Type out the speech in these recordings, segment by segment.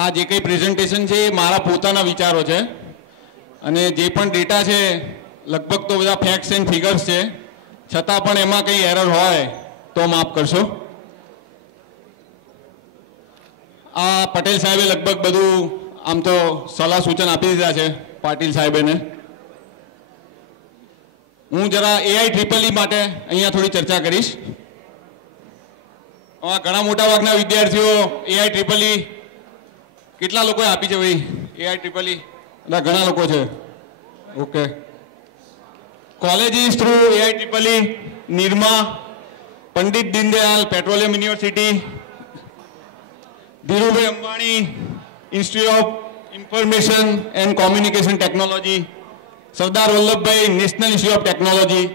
આ જે કંઈ પ્રેઝન્ટેશન છે એ મારા પોતાના વિચારો છે અને જે પણ ડેટા છે લગભગ તો બધા ફેક્ટ્સ એન્ડ ફિગર્સ છે, છતાં પણ એમાં કંઈ એરર હોય તો માફ કરશો. આ પટેલ સાહેબે લગભગ બધું આમ તો સલાહ સૂચન આપી દીધા છે પાટીલ સાહેબેને. હું જરા AI માટે અહીંયા થોડી ચર્ચા કરીશ. ઘણા મોટા ભાગના વિદ્યાર્થીઓ AI કેટલા લોકોએ આપી છે ભાઈ AI? ઘણા લોકો છે. Okay. Colleges through AI, Nirma, Pandit Deendayal petroleum university, Dhirubhai Ambani institute of information and communication technology, Sardar Vallabhbhai national institute of technology,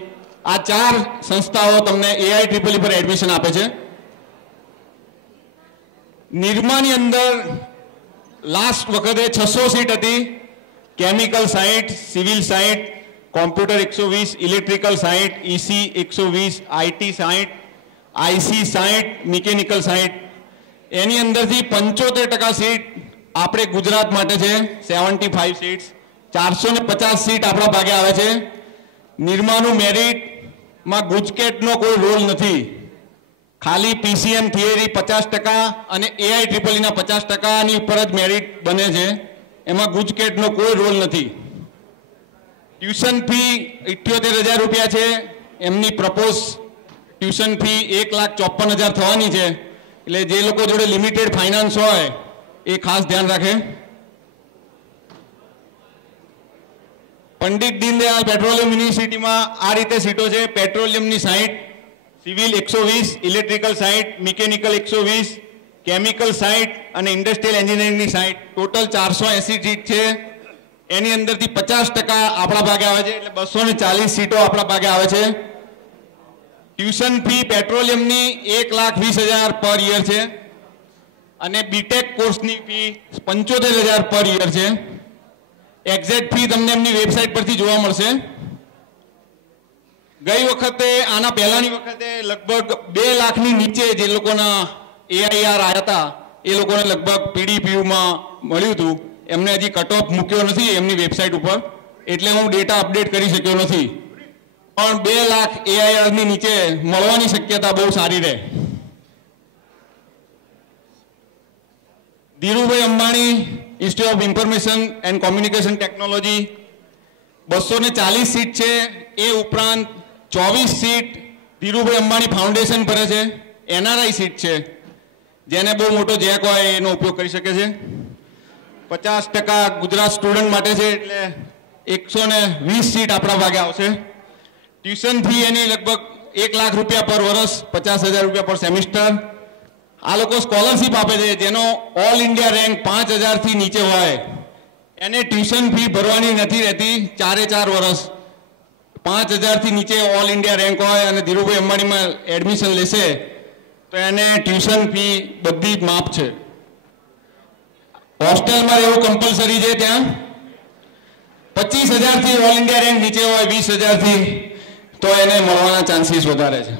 આ 4 સંસ્થાઓ તમને AI પર એડમિશન આપે છે. નિરમાની અંદર લાસ્ટ વખતે 600 સીટ હતી. Chemical 60, civil 60, computer 120, electrical 60, EC 120, IT 60, IC 60, mechanical 60. એની અંદરથી 75% સીટ આપણે ગુજરાત માટે છે. 75 સીટ્સ, 450 સીટ આપણા ભાગે આવે છે. નિરમાનું મેરિટમાં ગુજકેટનો કોઈ રોલ નથી. ખાલી PCM થિયરી 50% અને AI ના 50%ની ઉપર જ મેરિટ બને છે. એમાં ગુજકેટનો કોઈ રોલ નથી. ટ્યુશન ફી 78,000 રૂપિયા છે. એમની પ્રપોઝ ટ્યુશન ફી 1,54,000 થવાની છે. એટલે જે લોકો જોડે લિમિટેડ ફાઇનાન્સ હોય એ ખાસ ધ્યાન રાખે. પંડિત દીનદયાળ પેટ્રોલિયમ યુનિવર્સિટીમાં આ રીતે સીટો છે. પેટ્રોલિયમની 60, સિવિલ 120, ઇલેક્ટ્રિકલ 60, મિકેનિકલ 120, કેમિકલ 60 અને ઇન્ડસ્ટ્રીયલ એન્જિનિયરિંગની 60. ટોટલ 480 સીટ છે. એની અંદરથી 50% આપણા ભાગે આવે છે. એટલે 240 સીટો આપણા ભાગે આવે છે. ટ્યુશન ફી પેટ્રોલિયમની 1,20,000 પર યર છે અને બીટેક કોર્સની ફી 75,000 પર યર છે. એક્ઝેક્ટ ફી તમને એમની વેબસાઇટ પરથી જોવા મળશે. ગઈ વખતે આના પહેલાની વખતે લગભગ 2 લાખની નીચે જે લોકોના AIR આવ્યા હતા એ લોકોને લગભગ PDPUમાં મળ્યું હતું. એમને હજી કટ ઓફ મૂક્યો નથી એમની વેબસાઇટ ઉપર, એટલે હું ડેટા અપડેટ કરી શક્યો નથી. પણ 2 લાખ AIRની નીચે મળવાની શક્યતા બહુ સારી રહે. Dhirubhai Ambani institute of information and communication technology 240 seat છે. એ ઉપરાંત 24 સીટ ધીરુભાઈ અંબાણી ફાઉન્ડેશન ભરે છે. NRI સીટ છે. જેને બહુ મોટો જેક હોય એનો ઉપયોગ કરી શકે છે. 50% ગુજરાત સ્ટુડન્ટ માટે છે. એટલે 120 સીટ આપણા ભાગે આવશે. ટ્યુશન ફી એની લગભગ 1 લાખ રૂપિયા પર વર્ષ, 50,000 રૂપિયા પર સેમિસ્ટર. આ લોકો સ્કોલરશિપ આપે છે. જેનો ઓલ ઇન્ડિયા રેન્ક 5,000 થી નીચે હોય એને ટ્યુશન ફી ભરવાની નથી રહેતી 4 વર્ષ. 5,000 થી નીચે ઓલ ઇન્ડિયા રેન્ક હોય અને ધીરુભાઈ અંબાણીમાં એડમિશન લેશે તો એને ટ્યુશન ફી બધી માફ છે. હોસ્ટેલમાં રહેવું કમ્પલસરી છે. ત્યાં 25,000 થી ઓલ ઇન્ડિયા રેન્ક નીચે હોય, 20,000 થી, તો એને મળવાના ચાન્સીસ વધારે છે.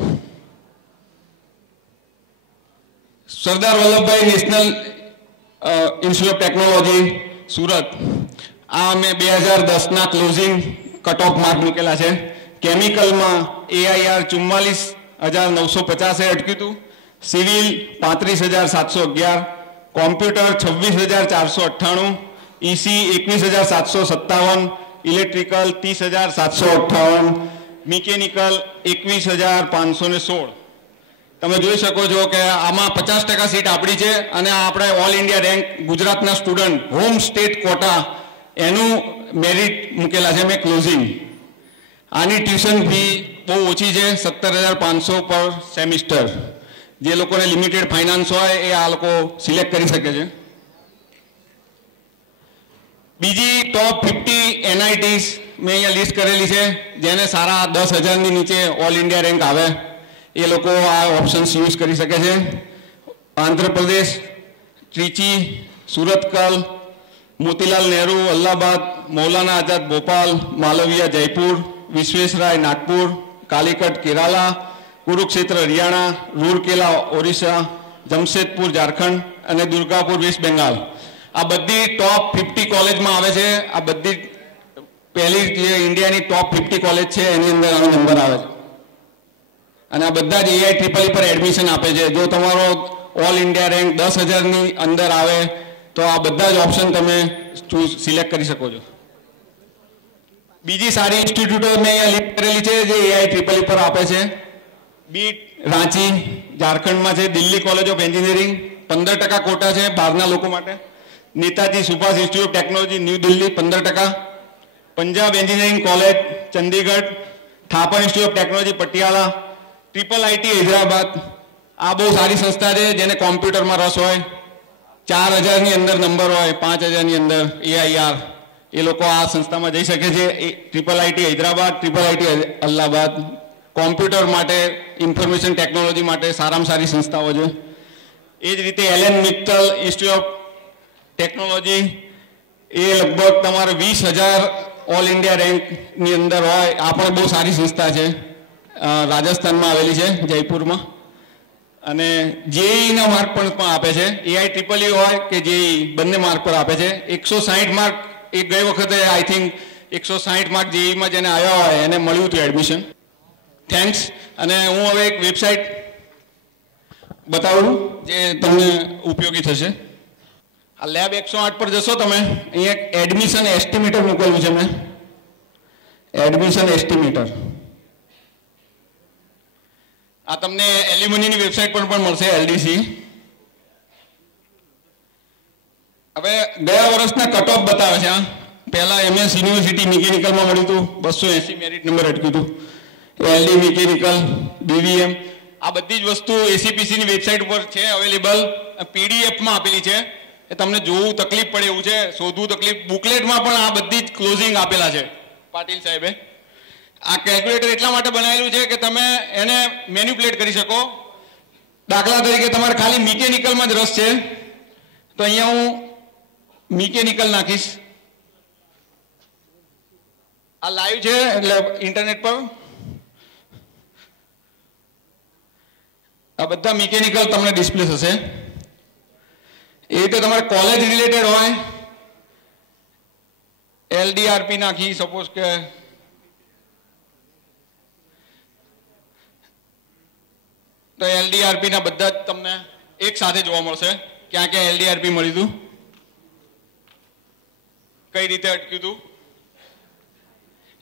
Sardar Vallabhbhai national institute of technology Surat, આ મેં 2010ના ક્લોઝિંગ કટ ઓફ માર્ક મૂકેલા છે. કેમિકલમાં AIR 44,950 અટક્યું હતું. Civil 35,711, computer 26,498, EC 21,757, electrical 30,758, mechanical 21,516. તમે જોઈ શકો છો કે આમાં 50% સીટ આપણી છે અને આપણે ઓલ ઇન્ડિયા રેન્ક ગુજરાતના સ્ટુડન્ટ હોમ સ્ટેટ કોટા એનું મેરિટ મૂકેલા છે મેં ક્લોઝિંગ. આની ટ્યુશન ફી બહુ ઓછી છે, 17,500 પર સેમિસ્ટર. જે લોકોને લિમિટેડ ફાઇનાન્સ હોય એ આ લોકો સિલેક્ટ કરી શકે છે. બીજી ટોપ 50 NITs મેં અહીંયા લિસ્ટ કરેલી છે. જેને સારા 10,000ની નીચે ઓલ ઇન્ડિયા રેન્ક આવે એ લોકો આ ઓપ્શન્સ યુઝ કરી શકે છે. આંધ્રપ્રદેશ, ત્રિચી, સુરતકલ, મોતીલાલ નહેરુ અલ્હાબાદ, મૌલાના આઝાદ ભોપાલ, માલવિયા જયપુર, વિશ્વેશ્વરાય નાગપુર, કાલિકટ કેરાલા, કુરુક્ષેત્ર હરિયાણા, રૂરકેલા ઓરિસ્સા, જમશેદપુર ઝારખંડ અને દુર્ગાપુર વેસ્ટ બેંગાલ. આ બધી ટોપ 50 કોલેજમાં આવે છે. આ બધી પહેલી જે ઇન્ડિયાની ટોપ 50 કોલેજ છે એની અંદર આનો નંબર આવે છે. અને આ બધા જ AIEEE પર એડમિશન આપે છે. જો તમારો ઓલ ઇન્ડિયા રેન્ક 10,000ની અંદર આવે તો આ બધા જ ઓપ્શન તમે સિલેક્ટ કરી શકો છો. બીજી સારી ઇન્સ્ટિટ્યૂટો મેં અહીંયા લિસ્ટ કરેલી છે જે AIEEE પર આપે છે. બીટ રાંચી ઝારખંડમાં છે. Delhi College of Engineering 15% quota છે બહારના લોકો માટે. Netaji Subhash Institute of Technology New Delhi 15%. Punjab Engineering College Chandigarh. Thapar Institute of Technology Patiala. IIIT Hyderabad. આ બહુ સારી સંસ્થા છે જેને કોમ્પ્યુટરમાં રસ હોય. 4,000ની અંદર નંબર હોય, 5,000ની અંદર AIR, એ લોકો આ સંસ્થામાં જઈ શકે છે. IIIT Hyderabad, IIIT Allahabad. Computer માટે, ઇન્ફોર્મેશન ટેકનોલોજી માટે સારામાં સારી સંસ્થાઓ છે. એ જ રીતે LN Mittal institute of technology, એ લગભગ તમારે 20,000 ઓલ ઇન્ડિયા રેન્કની અંદર હોય. આ પણ બહુ સારી સંસ્થા છે. રાજસ્થાનમાં આવેલી છે, જયપુરમાં. અને જેઈના માર્ક પણ આપે છે. AIEEE હોય કે જેઈ બંને માર્ક પર આપે છે. 160 માર્ક એ ગઈ વખતે આઈ થિંક 160 માર્ક જેઈમાં જેને આવ્યા હોય એને મળ્યું હતું એડમિશન. થેન્ક્સ. અને હું હવે એક વેબસાઇટ બતાવું જે તમને ઉપયોગી થશે. આ લેબ 108 પર જશો તમે, અહીંયા એડમિશન એસ્ટિમેટર મૂકેલું છે મેં. એડમિશન એસ્ટિમેટર આ તમને એલ્યુમિનીની વેબસાઇટ પર પણ મળશે, LDC. હવે ગયા વર્ષના કટ ઓફ બતાવે છે. પહેલા MS યુનિવર્સિટી મિકેનિકલમાં મળ્યું હતું 280 મેરિટ નંબર અટક્યું હતું. LD મિકેનિકલ, BVM, આ બધી જ વસ્તુ ACPCની વેબસાઇટ ઉપર છે અવેલેબલ. PDFમાં આપેલી છે. એ તમને જોવું તકલીફ પડે એવું છે, શોધવું તકલીફ. બુકલેટમાં પણ આ બધી જ ક્લોઝિંગ આપેલા છે પાટીલ સાહેબે. આ કેલ્ક્યુલેટર એટલા માટે બનાવેલું છે કે તમે એને મેન્યુપ્યુલેટ કરી શકો. દાખલા તરીકે તમારે ખાલી મિકેનિકલમાં જ રસ છે તો અહીંયા હું મિકેનિકલ નાખીશ. આ લાઈવ છે એટલે ઇન્ટરનેટ પર આ બધા મિકેનિકલ તમને ડિસ્પ્લે થશે. એ રીતે તમારે કોલેજ રિલેટેડ હોય, LDRP નાખી સપોઝ કે તો LDRP ના બધા જ તમને એક સાથે જોવા મળશે. ક્યાં ક્યાં LDRP મળ્યું હતું, કઈ રીતે અટક્યું હતું.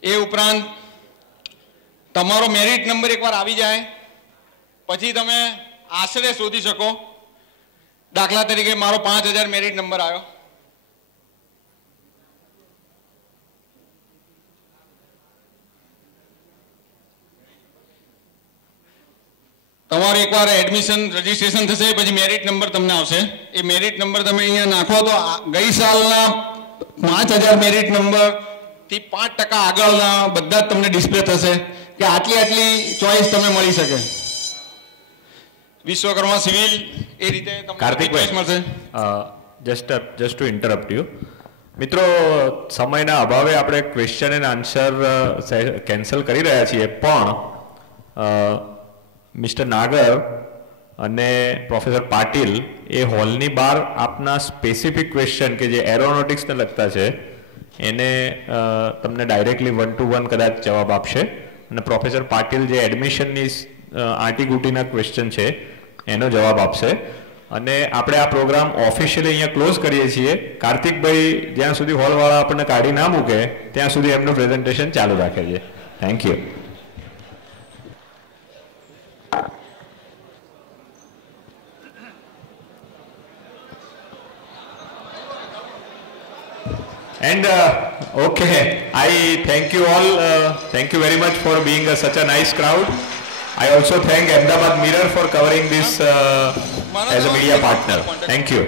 એ ઉપરાંત તમારો મેરિટ નંબર એકવાર આવી જાય પછી તમે આશરે શોધી શકો. દાખલા તરીકે મારો 5,000 મેરિટ નંબર આવ્યો. તમારું એકવાર એડમિશન રજીસ્ટ્રેશન થશે પછી મેરિટ નંબર તમને આવશે. એ મેરિટ નંબર તમે અહીંયા નાખો તો ગઈ સાલના 5,000 મેરિટ નંબર થી 5% આગળના બધા જ તમને ડિસ્પ્લે થશે કે આટલી ચોઈસ તમને મળી શકે. વિશ્વકર્મા સિવિલ એ રીતે તમને ચોઈસ મળશે. જસ્ટ ટુ ઇન્ટરપ્ટ યુ મિત્રો, સમયના અભાવે આપણે ક્વેશ્ચન એન્ડ આન્સર કેન્સલ કરી રહ્યા છીએ, પણ મિસ્ટર નાગર અને પ્રોફેસર પાટીલ એ હોલની બહાર આપના સ્પેસિફિક ક્વેશ્ચન કે જે એરોનોટિક્સને લગતા છે એને તમને ડાયરેક્ટલી 1-to-1 કદાચ જવાબ આપશે. અને પ્રોફેસર પાટીલ જે એડમિશનની આંટીગુટીના ક્વેશ્ચન છે એનો જવાબ આપશે. અને આપણે આ પ્રોગ્રામ ઓફિશિયલી અહીંયા ક્લોઝ કરીએ છીએ. કાર્તિકભાઈ જ્યાં સુધી હોલવાળા આપણને કાઢી ના મૂકે ત્યાં સુધી એમનું પ્રેઝન્ટેશન ચાલુ રાખે છે. Thank you. And okay, I thank you all. Thank you very much for being such a nice crowd. I also thank Ahmedabad Mirror for covering this as a media partner. Thank you.